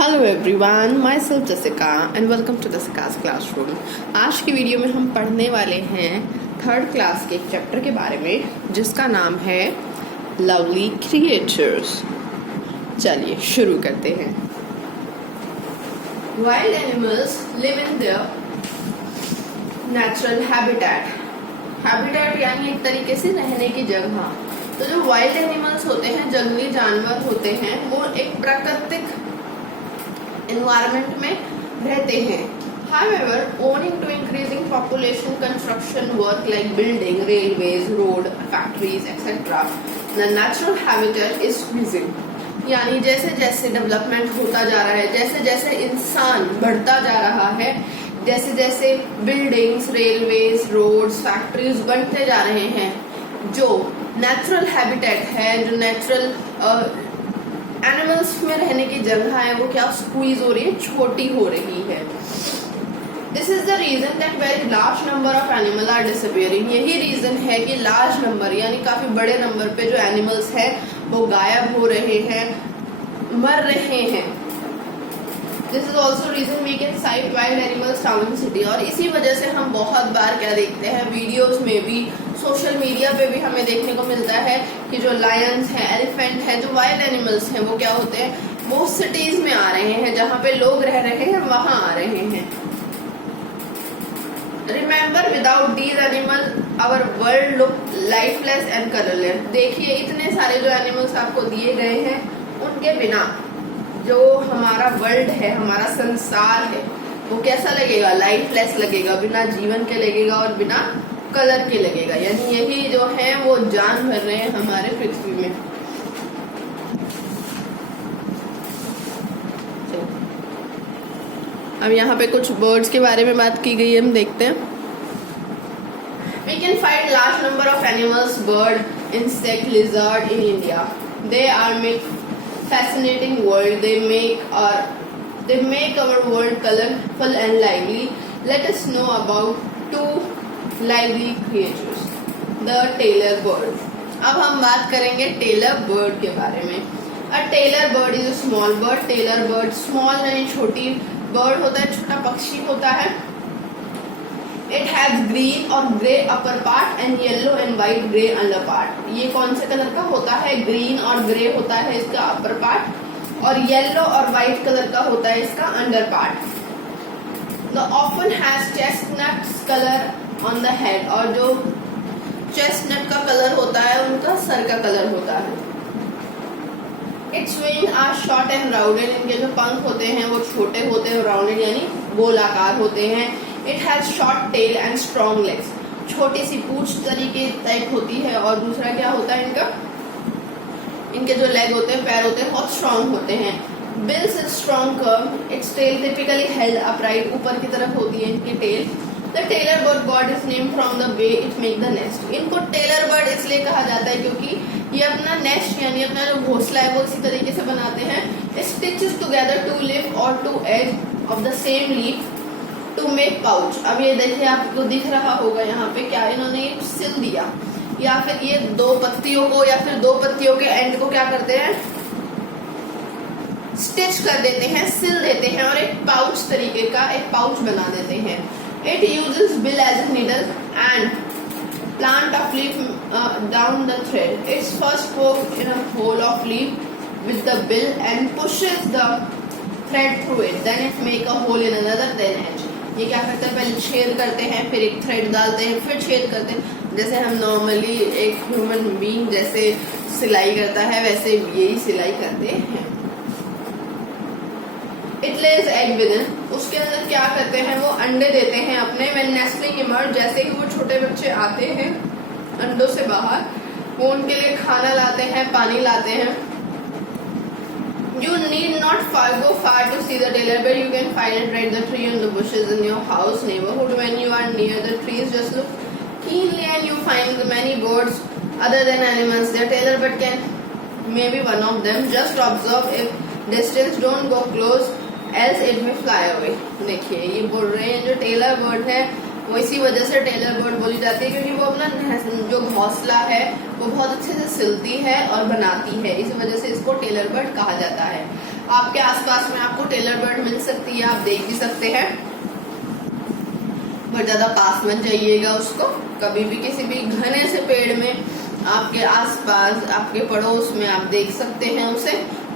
Hello everyone, myself Jessica and welcome to Jessica's classroom. आज की video में हम पढ़ने वाले हैं थर्ड क्लास के एक चैप्टर के बारे में जिसका नाम है लवली क्रिएचर्स। चलिए शुरू करते हैं। Wild animals live in their natural habitat. Habitat यानी एक तरीके से रहने की जगह। तो जो वाइल्ड एनिमल्स होते हैं, जंगली जानवर होते हैं, वो एक प्राकृतिक एनवायरनमेंट में रहते हैं। However, owing to increasing population, construction work like building, railways, road, factories, etc., the natural habitat is decreasing. यानी जैसे जैसे डेवलपमेंट होता जा रहा है, जैसे जैसे इंसान बढ़ता जा रहा है, जैसे जैसे बिल्डिंग्स, रेलवेज, रोड्स, फैक्ट्रीज बनते जा रहे हैं, जो नेचुरल हैबिटेट है, जो नेचुरल एनिमल्स में रहने की जगह है, वो क्या स्क्वीज हो रही है, छोटी हो रही है। This is the reason that very large number of animal are disappearing. यही रीजन है कि लार्ज नंबर यानी काफी बड़े नंबर पे जो एनिमल्स है वो गायब हो रहे हैं, मर रहे हैं। This is also reason we can sight wild animals town city. और इसी वजह से हम बहुत बार क्या देखते हैं, वीडियोस में भी, सोशल मीडिया पे भी हमें देखने को मिलता है कि जो लायंस है, एलिफेंट है, जो वाइल्ड एनिमल्स हैं, वो क्या होते हैं, वो सिटीज में आ रहे हैं, जहाँ पे लोग रह रहे हैं वहां आ रहे हैं। Remember, without these animal our world look lifeless and colourless. देखिए, इतने सारे जो एनिमल्स आपको दिए गए हैं, उनके बिना जो हमारा वर्ल्ड है, हमारा संसार है, वो कैसा लगेगा, लाइफलेस लगेगा, बिना जीवन के लगेगा और बिना कलर के लगेगा। यानी यही जो है वो जान भर रहे हैं हमारे पृथ्वी में। अब यहाँ पे कुछ बर्ड्स के बारे में बात की गई है, हम देखते हैं। We can find large number of animals, bird, insect, lizard in India. They are make fascinating world. They make our world colorful and lively. Let us know about two lively creatures, the tailor bird. अब हम बात करेंगे tailor bird के बारे में। A tailor bird is a small bird. Tailor bird small यानी छोटी bird होता है, छोटा पक्षी होता है। It has green और grey upper part and yellow and white grey under part. ये कौन से कलर का होता है, ग्रीन और ग्रे होता है इसका अपर पार्ट, और येलो और व्हाइट कलर का होता है इसका under part. The often has chestnut color on the head। और जो चेस्टनट का कलर होता है उनका सर का कलर होता है। Its wings are short and rounded। इनके जो पंख होते हैं वो छोटे होते हैं, राउंडेड यानी गोलाकार होते हैं। It has short tail and strong legs। छोटी सी पूंछ तरीके टाइप होती है, और दूसरा क्या होता है इनका, इनके जो लेग होते हैं, पैर होते हैं, बहुत स्ट्रॉन्ग होते हैं। Bills is strong curve। Its tail typically held upright। ऊपर की तरफ होती है इनकी tell. The tailor bird got its name from the way it make the nest। इनको टेलर बर्ड इसलिए कहा जाता है क्योंकि ये अपना नेस्ट यानी अपना जो घोंसला है वो इसी तरीके से बनाते हैं। Stitches together two leaf or two edge of the same leaf to make pouch। अब ये देखिए, आपको दिख रहा होगा यहाँ पे क्या इन्होंने सिल दिया, या फिर ये दो पत्तियों को या फिर दो पत्तियों के एंड को क्या करते हैं, स्टिच कर देते हैं, सिल देते हैं, और एक पाउच तरीके का एक पाउच बना देते हैं। It uses bill as a needle and plant of leaf down the thread। It's first poke in a hole of leaf with the bill and pushes the thread through it। Then it make a hole in another then edge। ये क्या करते हैं, पहले छेद करते हैं, फिर एक थ्रेड डालते हैं, फिर छेद करते हैं। जैसे हम नॉर्मली एक ह्यूमन बीइंग जैसे सिलाई करता है, वैसे यही सिलाई करते हैं। It lays egg within। उसके अंदर क्या करते हैं, वो अंडे देते हैं अपने। When nestling emerge, जैसे ही वो छोटे बच्चे आते हैं अंडों से बाहर, वो उनके लिए खाना लाते हैं, पानी लाते हैं। You need not go far to see the tailor bird। You can find it right the tree on the bushes in your house neighborhood। When you are near the trees, just look keenly and you find many birds other than animals। The tailor bird can maybe one of them। Just observe if distance, don't go close else it may fly away। देखिए, ये बोल रहे हैं जो tailor bird है वो इसी वजह से टेलर बर्ड बोली जाती है क्योंकि वो अपना जो घोंसला है वो बहुत अच्छे से सिलती है और बनाती है, इस वजह से इसको टेलर बर्ड कहा जाता है। आपके आसपास में आपको टेलर बर्ड मिल सकती है, आप देख भी सकते हैं, बट ज्यादा पास मत जाइएगा उसको। कभी भी किसी भी घने से पेड़ में आपके आसपास, आपके पड़ोस में आप देख सकते हैं उसे,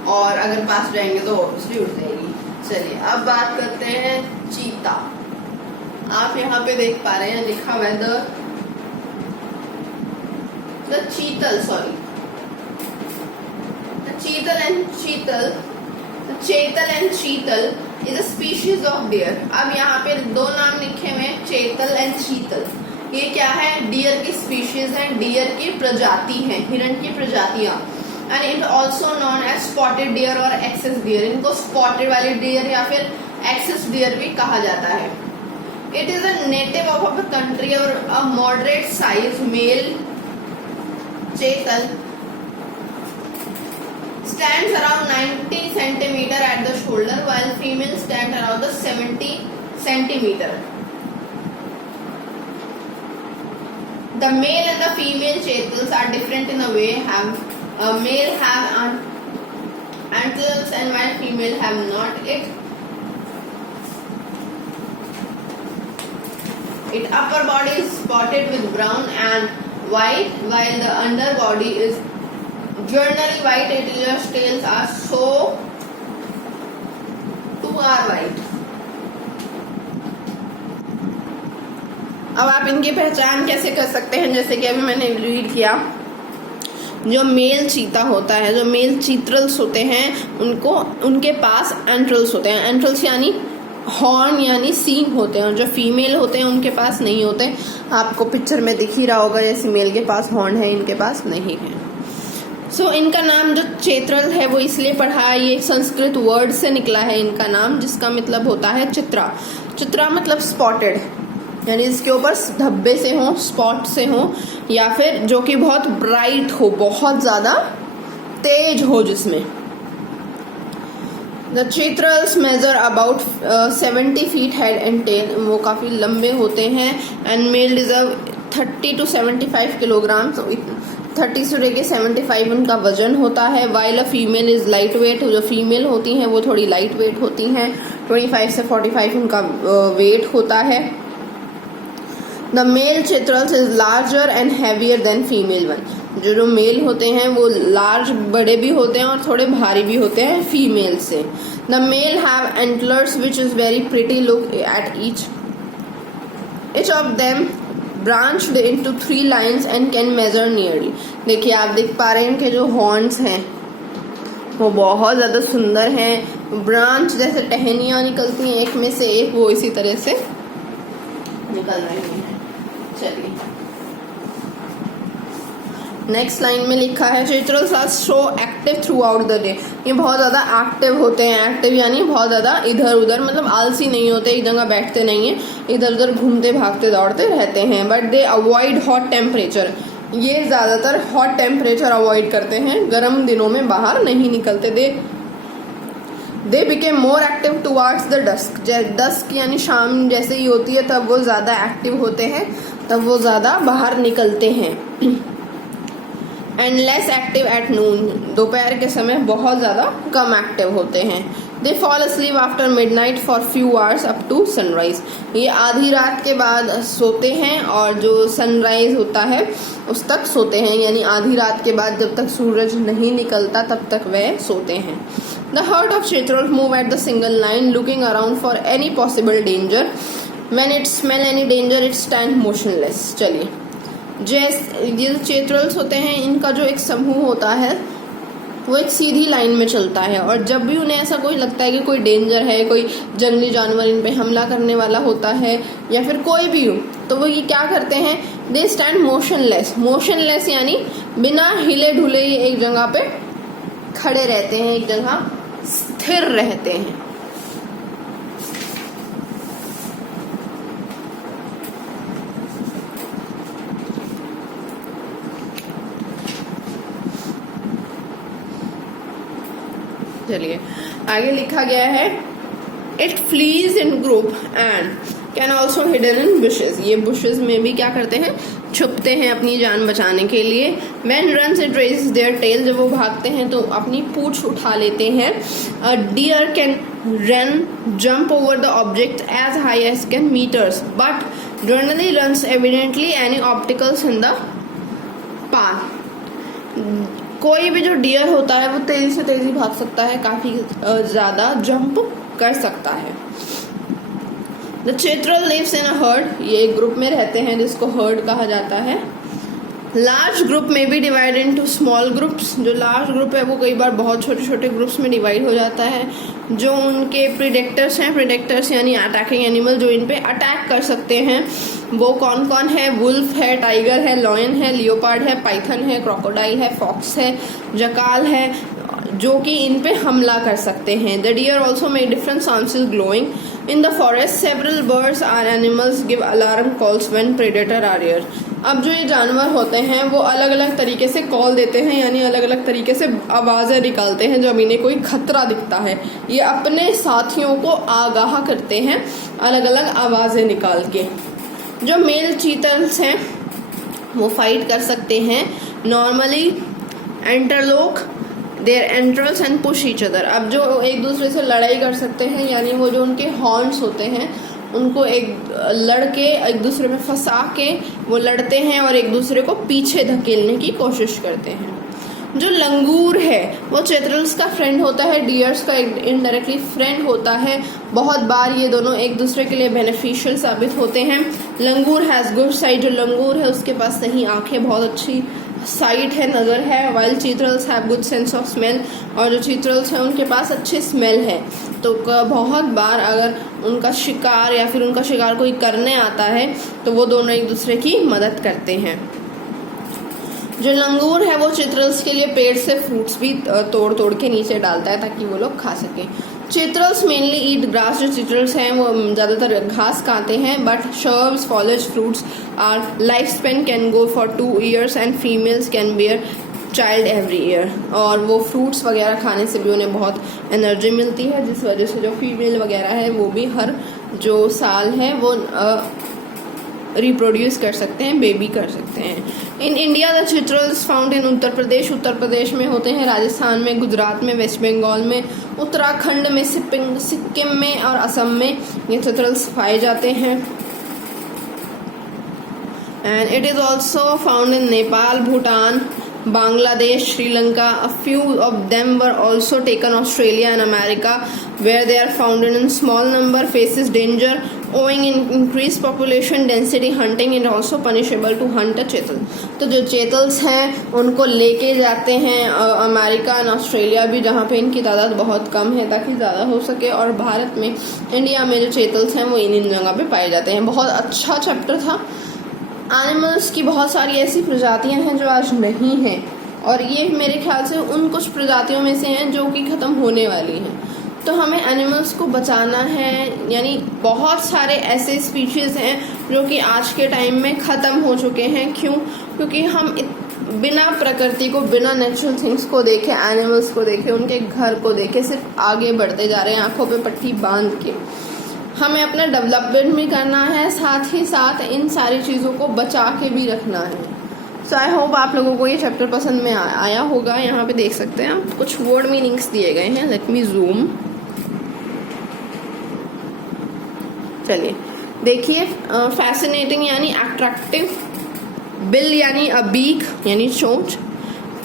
और अगर पास जाएंगे तो ऑब्वियसली उड़ जाएगी। चलिए अब बात करते हैं चीता। आप यहाँ पे देख पा रहे हैं, लिखा हुआ है द चीतल, सॉरी चीतल एंड चीतल is a species of dear. अब यहाँ पे दो नाम लिखे हुए, चेतल एंड चीतल। ये क्या है? डियर की स्पीशीज है, डियर की प्रजाति है, हिरण की प्रजातियां। And it also known as spotted deer और एक्सेस डियर। इनको स्पॉटेड वाले डियर या फिर एक्सेस डियर भी कहा जाता है। It is a native of the country और a moderate size male chital stands around 90 centimeter at the shoulder while female stand around the 70 centimeter. The male and the female chetals are different in a way. Male have antlers and while female have not. Its upper body is spotted with brown and white while the underbody is generally white. Its tails are so too are white. अब आप इनकी पहचान कैसे कर सकते हैं? जैसे कि अभी मैंने रीड किया, जो मेल चीता होता है, जो मेल चीत्रल्स होते हैं, उनके पास एंट्रल्स होते हैं। एंट्रल्स यानी हॉर्न यानी सींग होते हैं, और जो फीमेल होते हैं उनके पास नहीं होते। आपको पिक्चर में दिख ही रहा होगा, जैसे मेल के पास हॉर्न है, इनके पास नहीं है। सो इनका नाम जो चेतल है वो इसलिए पढ़ा है, ये संस्कृत वर्ड से निकला है इनका नाम, जिसका मतलब होता है चित्रा। चित्रा मतलब स्पॉटेड, यानी इसके ऊपर धब्बे से हो, स्पॉट से हो, या फिर जो कि बहुत ब्राइट हो, बहुत ज्यादा तेज हो जिसमें। The chitals measure about 70 feet head and tail. वो काफी लंबे होते हैं। And male deserve 30 to 75 kilogram, 30 से लेके 75 उनका वजन होता है। While a female is light weight. जो फीमेल होती हैं वो थोड़ी लाइट वेट होती हैं। 25 से 45 उनका वेट होता है। The male chitals is larger and heavier than female one. जो मेल होते हैं वो लार्ज, बड़े भी होते हैं और थोड़े भारी भी होते हैं फीमेल से। The male have antlers which is very pretty look at each of them branched into 3 lines and can measure nearly। देखिए आप देख पा रहे हैं कि जो हॉर्न्स हैं वो बहुत ज्यादा सुंदर हैं। ब्रांच जैसे टहनियां निकलती हैं एक में से एक, वो इसी तरह से निकल रही हैं। चलिए नेक्स्ट लाइन में लिखा है chitals are so active throughout the day. ये बहुत ज्यादा एक्टिव होते हैं। एक्टिव यानी बहुत ज्यादा इधर उधर, मतलब आलसी नहीं होते, एक जगह बैठते नहीं है, इधर उधर घूमते भागते दौड़ते रहते हैं। But they avoid hot temperature. ये ज्यादातर हॉट टेम्परेचर अवॉइड करते हैं, गर्म दिनों में बाहर नहीं निकलते। They became more active towards the dusk. Dusk यानी शाम जैसे ही होती है तब वो ज्यादा एक्टिव होते हैं, तब वो ज्यादा बाहर निकलते हैं। And less active at noon. दोपहर के समय बहुत ज़्यादा कम एक्टिव होते हैं। They fall asleep after midnight for few hours up to sunrise. ये आधी रात के बाद सोते हैं और जो सनराइज होता है उस तक सोते हैं, यानी आधी रात के बाद जब तक सूरज नहीं निकलता तब तक वह सोते हैं। The herd of chitals move at the single line looking around for any possible danger. When it smell any danger it stand motionless. चलिए जैसे ये चेत्रल्स होते हैं, इनका जो एक समूह होता है वो एक सीधी लाइन में चलता है, और जब भी उन्हें ऐसा कोई लगता है कि कोई डेंजर है, कोई जंगली जानवर इन पे हमला करने वाला होता है या फिर कोई भी हो, तो वो ये क्या करते हैं? They stand motionless. मोशनलेस यानी बिना हिले ढुले ये एक जगह पे खड़े रहते हैं, एक जगह स्थिर रहते हैं। चलिए आगे लिखा गया है it fleas in group and can also hidden in bushes. ये बुशेस में भी क्या करते हैं? छुपते हैं अपनी जान बचाने के लिए। When runs it raises their tail, जब वो भागते हैं तो अपनी पूंछ उठा लेते हैं। A deer can run, jump over the object as high as 10 meters, but generally runs evidently any obstacles in the path. कोई भी जो डियर होता है वो तेजी से तेजी भाग सकता है, काफी ज्यादा जंप कर सकता है। The चेतरल lives in a herd, ये एक ग्रुप में रहते हैं जिसको हर्ड कहा जाता है। लार्ज ग्रुप में be divide into small groups, जो लार्ज ग्रुप है वो कई बार बहुत छोटे छोटे ग्रुप्स में डिवाइड हो जाता है। जो उनके प्रिडेक्टर्स हैं, प्रिडेक्टर्स यानी अटैकिंग एनिमल जो इन पे अटैक कर सकते हैं, वो कौन कौन है? वुल्फ है, टाइगर है, लॉयन है, लियोपार्ड है, पाइथन है, क्रोकोडाइल है, फॉक्स है, जकाल है, जो कि इन पे हमला कर सकते हैं। The deer also make different sounds glowing in the forest. Several birds are animals give alarm calls when predator are here. अब जो ये जानवर होते हैं वो अलग अलग तरीके से कॉल देते हैं, यानी अलग अलग तरीके से आवाज़ें निकालते हैं जब इन्हें कोई खतरा दिखता है। ये अपने साथियों को आगाह करते हैं अलग अलग आवाज़ें निकाल के। जो मेल चीतल्स हैं वो फाइट कर सकते हैं normally interlock their antlers and push each other. अब जो एक दूसरे से लड़ाई कर सकते हैं, यानी वो जो उनके हॉर्न्स होते हैं उनको लड़के एक दूसरे में फंसा के वो लड़ते हैं और एक दूसरे को पीछे धकेलने की कोशिश करते हैं। जो लंगूर है वो चेतरल्स का फ्रेंड होता है, डियर्स का इनडायरेक्टली फ्रेंड होता है। बहुत बार ये दोनों एक दूसरे के लिए बेनिफिशियल साबित होते हैं। लंगूर हैज़ गुड साइट, जो लंगूर है उसके पास सही आंखें, बहुत अच्छी साइट है, नज़र है। While chitals have good sense of smell, और जो चीतरल्स हैं उनके पास अच्छी स्मेल है। तो बहुत बार अगर उनका शिकार या फिर उनका शिकार कोई करने आता है तो वो दोनों एक दूसरे की मदद करते हैं। जो लंगूर है वो चित्रल्स के लिए पेड़ से फ्रूट्स भी तोड़ तोड़ के नीचे डालता है ताकि वो लोग खा सकें। चित्रल्स मेनली ईट ग्रास, जो चित्रल्स हैं वो ज़्यादातर घास खाते हैं। But shrubs, foliage, fruits are life span can go for 2 years and females can bear child every year. और वो फ्रूट्स वगैरह खाने से भी उन्हें बहुत एनर्जी मिलती है, जिस वजह से जो फीमेल वगैरह है वो भी हर जो साल है वो रिप्रोड्यूस कर सकते हैं, बेबी कर सकते हैं। In India the chitals found in Uttar Pradesh में होते हैं, राजस्थान में, गुजरात में, वेस्ट बंगाल में, उत्तराखंड में, सिक्किम में और असम में ये चित्रल्स पाए जाते हैं। And it is also found in Nepal, Bhutan, Bangladesh, Sri Lanka. A few of them were also taken Australia and America, where they are found in small number, faces danger owing in increased population density. Hunting is also punishable to hunt a chetal. तो जो चेतल्स हैं उनको लेके जाते हैं America और Australia भी, जहाँ पे इनकी तादाद बहुत कम है ताकि ज़्यादा हो सके। और भारत में, इंडिया में जो चेतल्स हैं वो इन जगह पे पाए जाते हैं। बहुत अच्छा चैप्टर था। एनिमल्स की बहुत सारी ऐसी प्रजातियां हैं जो आज नहीं हैं, और ये मेरे ख्याल से उन कुछ प्रजातियों में से हैं जो कि ख़त्म होने वाली हैं। तो हमें एनिमल्स को बचाना है, यानी बहुत सारे ऐसे स्पीशीज़ हैं जो कि आज के टाइम में ख़त्म हो चुके हैं। क्यों? क्योंकि हम बिना प्रकृति को, बिना नेचुरल थिंग्स को देखे, एनिमल्स को देखे, उनके घर को देखे सिर्फ आगे बढ़ते जा रहे हैं आंखों पे पट्टी बांध के। हमें अपना डेवलपमेंट भी करना है, साथ ही साथ इन सारी चीज़ों को बचा के भी रखना है। सो आई होप आप लोगों को ये चैप्टर पसंद में आया होगा। यहाँ पे देख सकते हैं आप, कुछ वर्ड मीनिंग्स दिए गए हैं। Let me zoom. चलिए देखिए, फैसिनेटिंग यानी अट्रैक्टिव, बिल यानी अबीक यानी चोंच,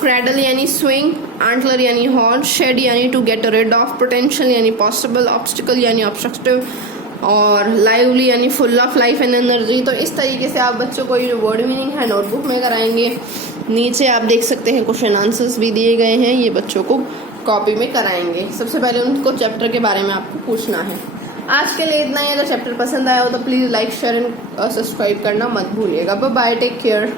क्रैडल यानी स्विंग, एंटलर यानी हॉर्न, शेड यानी to get rid of, potential यानी पॉसिबल, ऑब्स्टिकल यानी ऑब्स्ट्रक्टिव, और लाइवली यानी full of life and energy. तो इस तरीके से आप बच्चों को ये वर्ड मीनिंग है नोटबुक में कराएंगे। नीचे आप देख सकते हैं क्वेश्चन आंसर्स भी दिए गए हैं, ये बच्चों को कॉपी में कराएंगे। सबसे पहले उनको चैप्टर के बारे में आपको पूछना है। आज के लिए इतना ही। अगर चैप्टर पसंद आया हो तो please like, share and subscribe करना मत भूलिएगा। Bye bye, take care.